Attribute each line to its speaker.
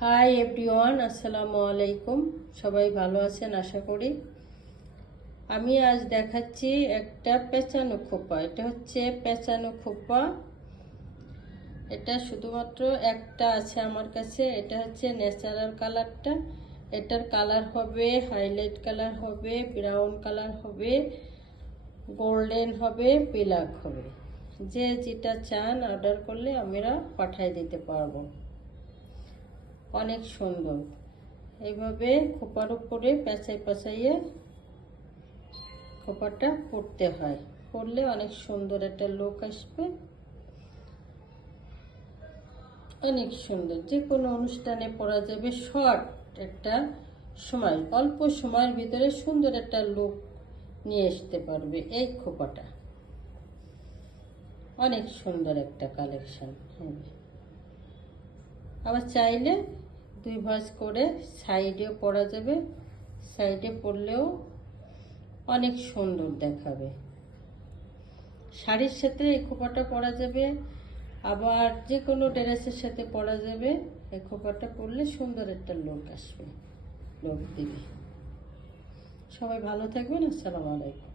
Speaker 1: Hi everyone আসসালামু আলাইকুম। সবাই ভালো আছেন আশা করি। আমি আজ দেখাচ্ছি একটা পেঁচানো খোপা। এটা হচ্ছে পেঁচানো খোপা। এটা শুধুমাত্র একটা আছে আমার কাছে। এটা হচ্ছে ন্যাচারাল কালারটা। এটার কালার হবে হাইলাইট কালার হবে, ব্রাউন কালার হবে, গোল্ডেন হবে ব্ল্যাক হবে। যে যেটা চান অর্ডার করলে আমরা পাঠিয়ে দিতে পারব। অনেক সুন্দর। এইভাবে খোপার উপরে পেঁচাই পেঁচাইয়ে খোপাটা পরতে হয়। পরলে অনেক সুন্দর একটা লোক আসবে। অনেক সুন্দর। যে কোনো অনুষ্ঠানে পরা যাবে শর্ট একটা সময়, অল্প সময়ের ভিতরে সুন্দর একটা লুক নিয়ে আসতে পারবে এই খোপাটা। অনেক সুন্দর একটা কালেকশন হবে আবার চাইলে দুই ভাঁজ করে সাইডেও পরা যাবে। সাইডে পরলেও অনেক সুন্দর দেখাবে। শাড়ির সাথে এই খোপাটা পরা যাবে। আবার যে কোনো ড্রেসের সাথে পরা যাবে। এই খোপাটা পরলে সুন্দর একটা লোক আসবে। লোক দিবে। সবাই ভালো থাকবেন। আসসালামু আলাইকুম।